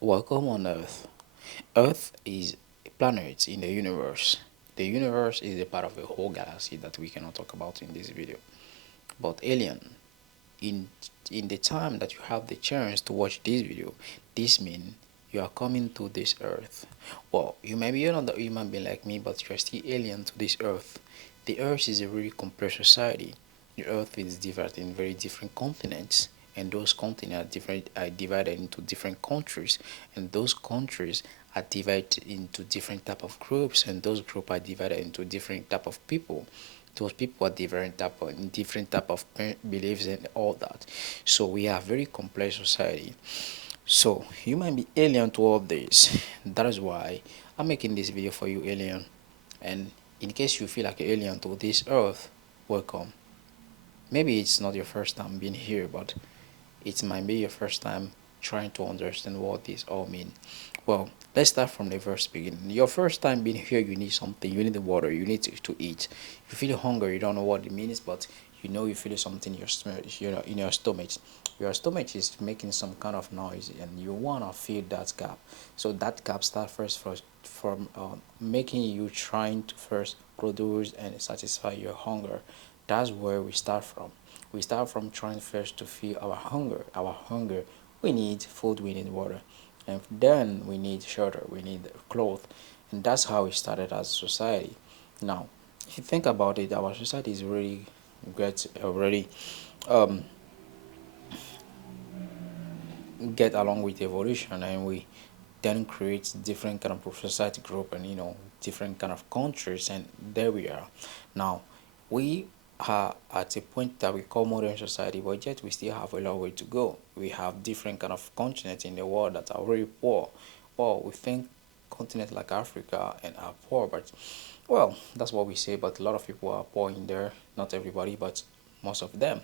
Welcome on Earth. Earth is a planet in the universe. The universe is a part of a whole galaxy that we cannot talk about in this video. But alien, in in the time that you have the chance to watch this video, this means you are coming to this Earth. Well, you may be another human being like me, but you're still alien to this Earth. The Earth is a very complex society. The Earth is divided in very different continents, and those continents are divided into different countries, and those countries are divided into different type of groups, and those groups are divided into different type of people. Those people are different type of beliefs and all that. So we are very complex society. So you might be alien to all this. That is why I'm making this video for you, alien. And in case you feel like an alien to this earth, welcome. Maybe it's not your first time being here, but it might be your first time trying to understand what this all mean. Well, let's start from the first beginning. Your first time being here, you need something. You need the water. You need to eat. You feel hunger. You don't know what it means, but you know you feel something in your stomach. In your stomach. Your stomach is making some kind of noise, and you wanna fill that gap. So that gap starts from making you trying to first produce and satisfy your hunger. That's where we start from. We start from trying first to fill our hunger. Our hunger, we need food, we need water, and then we need shelter, we need clothes, and that's how we started as a society. Now, if you think about it, our society is really great already. Um, get along with evolution, and we then create different kind of society group, and different kind of countries, and there we are. Now we are at a point that we call modern society, but yet we still have a long way to go. We have different kind of continents in the world that are very poor. Well, we think continents like Africa and are poor, but well, that's what we say, but a lot of people are poor in there. Not everybody, but most of them.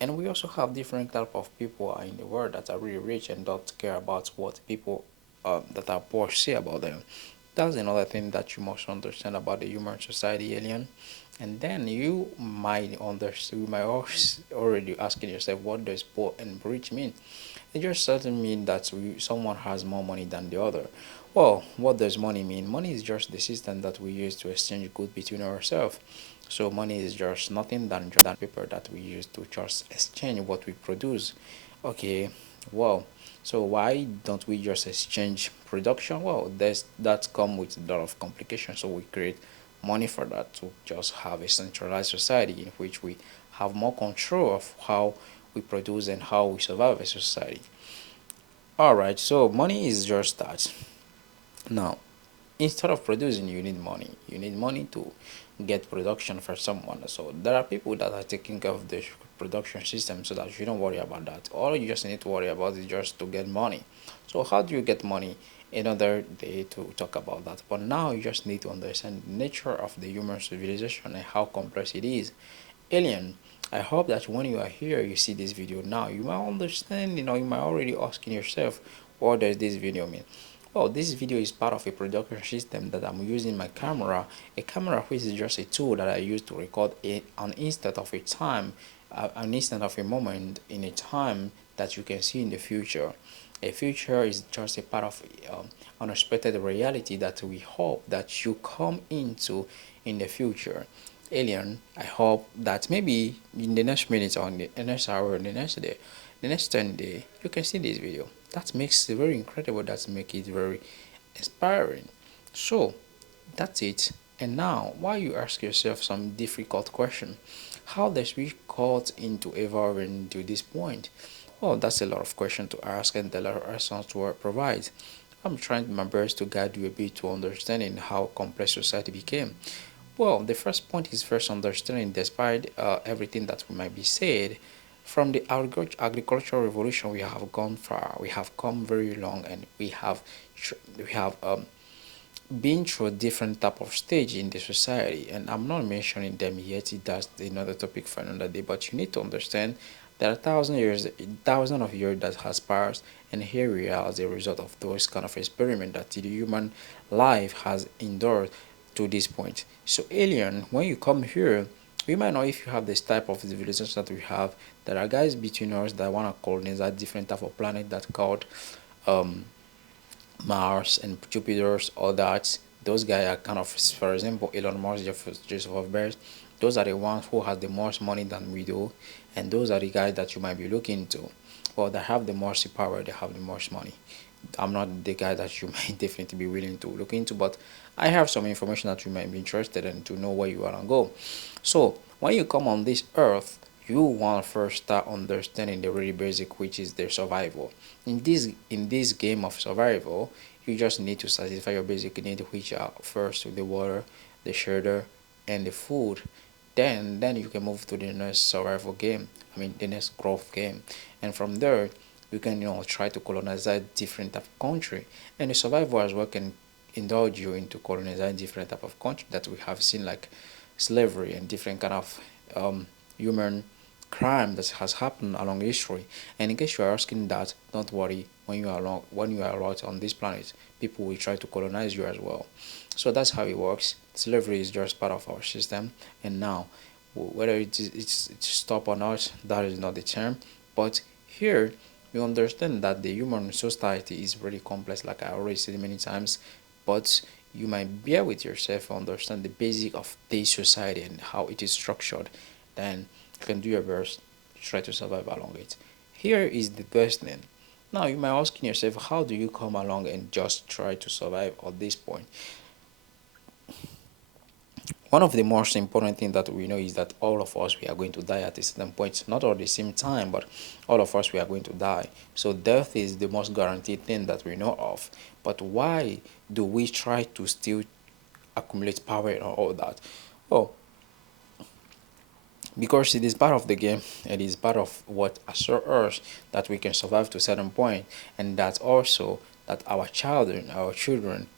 And we also have different type of people in the world that are really rich and don't care about what people that are poor say about them. That's another thing that you must understand about the human society, alien. And then you might understand, you might already asking yourself, what does poor and rich mean? It just doesn't mean that someone has more money than the other. Well, what does money mean? Money is just the system that we use to exchange goods between ourselves. So money is just nothing than paper that we use to just exchange what we produce. Okay, well, so why don't we just exchange production? Well, that come with a lot of complications. So we create money for that to just have a centralized society in which we have more control of how we produce and how we survive as a society. All right, so money is just that. Now, instead of producing, you need money. You need money to get production for someone. So there are people that are taking care of the production system so that you don't worry about that. All you just need to worry about is just to get money. So how do you get money? Another day to talk about that. But now you just need to understand the nature of the human civilization and how complex it is. Alien, I hope that when you are here, you see this video now, you might understand, you might already asking yourself, what does this video mean? Well, this video is part of a production system that I'm using my camera, a camera which is just a tool that I use to record an instant of a time, an instant of a moment in a time that you can see in the future. A future is just a part of unexpected reality that we hope that you come into in the future. Alien, I hope that maybe in the next minute or in the next hour or the next day, the next 10 day, you can see this video. That makes it very incredible. That makes it very inspiring. So that's it. And now, while you ask yourself some difficult question, how does we got into evolving to this point? Well, that's a lot of question to ask and a lot of answers to provide. I'm trying my best to guide you a bit to understanding how complex society became. Well, the first point is first understanding, despite everything that we might be said, from the agricultural revolution, we have gone far. We have come very long, and we have been through a different type of stage in the society. And I'm not mentioning them yet. That's another topic for another day. But you need to understand there are thousands of years that has passed, and here we are as a result of those kind of experiment that the human life has endured to this point. So alien, when you come here, we might know if you have this type of civilization that we have. There are guys between us that want to colonize a different type of planet that called um Mars and Jupiter's, all that. Those guys are kind of, for example, Elon Musk, Joseph Bezos. Those are the ones who have the most money than we do, and those are the guys that you might be looking into. Well, they have the most power, they have the most money. I'm not the guy that you might definitely be willing to look into, but I have some information that you might be interested in to know where you want to go. So when you come on this earth, you want to first start understanding the really basic, which is the survival. In this game of survival, you just need to satisfy your basic needs, which are first the water, the shelter, and the food. Then you can move to the next survival game. I mean the next growth game, and from there you can try to colonize a different type of country, and the survival as well can indulge you into colonizing different type of country that we have seen, like slavery and different kind of human crime that has happened along history. And in case you are asking that, don't worry. When you are out on this planet, people will try to colonize you as well. So that's how it works. Slavery is just part of our system, and now whether it's stop or not, that is not the term. But here we understand that the human society is really complex, like I already said many times. But you might bear with yourself and understand the basic of this society and how it is structured. Then you can do your best to try to survive along it. Here is the best thing. Now you might asking yourself, how do you come along and just try to survive at this point? One of the most important things that we know is that all of us we are going to die at a certain point, not all at the same time, but all of us we are going to die. So death is the most guaranteed thing that we know of. But why do we try to still accumulate power and all that? Oh, because it is part of the game. It is part of what assures us that we can survive to a certain point, and that also that our children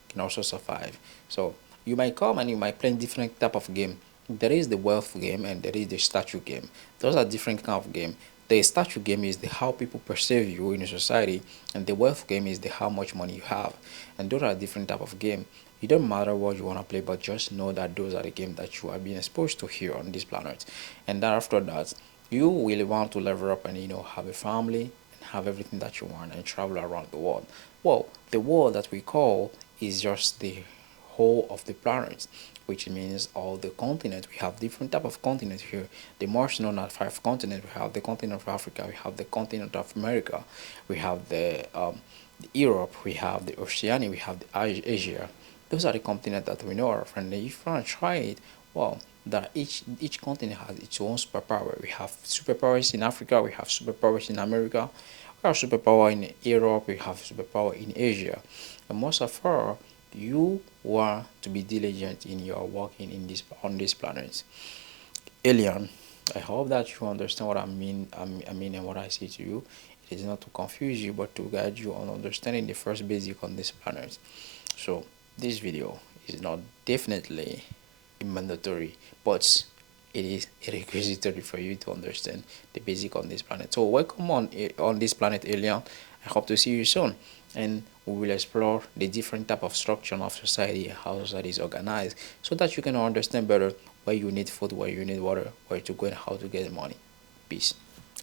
can also survive. So you might come and you might play different type of game. There is the wealth game and there is the statue game. Those are different kind of game. The statue game is the how people perceive you in a society, and the wealth game is the how much money you have. And those are different type of game. It don't matter what you want to play, but just know that those are the games that you are being exposed to here on this planet. And then after that, you will want to level up and have a family and have everything that you want and travel around the world. Well, the world that we call is just the whole of the planet, which means all the continents. We have different type of continents here. The most known are five continents. We have the continent of Africa, we have the continent of America, we have the Europe, we have the Oceania, we have the Asia. Those are the continents that we know are friendly. If you want to try it, well, that each continent has its own superpower. We have superpowers in Africa, we have superpowers in America, we have superpower in Europe, we have superpower in Asia. And most of all, you want to be diligent in your working in this on this planet. Alien, I hope that you understand what I mean and what I say to you. It is not to confuse you, but to guide you on understanding the first basic on this planet. So this video is not definitely mandatory, but it is a requisitory for you to understand the basic on this planet. So welcome on this planet, Alien. I hope to see you soon, and we will explore the different type of structure of society, how society is organized, so that you can understand better where you need food, where you need water, where to go, and how to get money. Peace.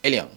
Alien.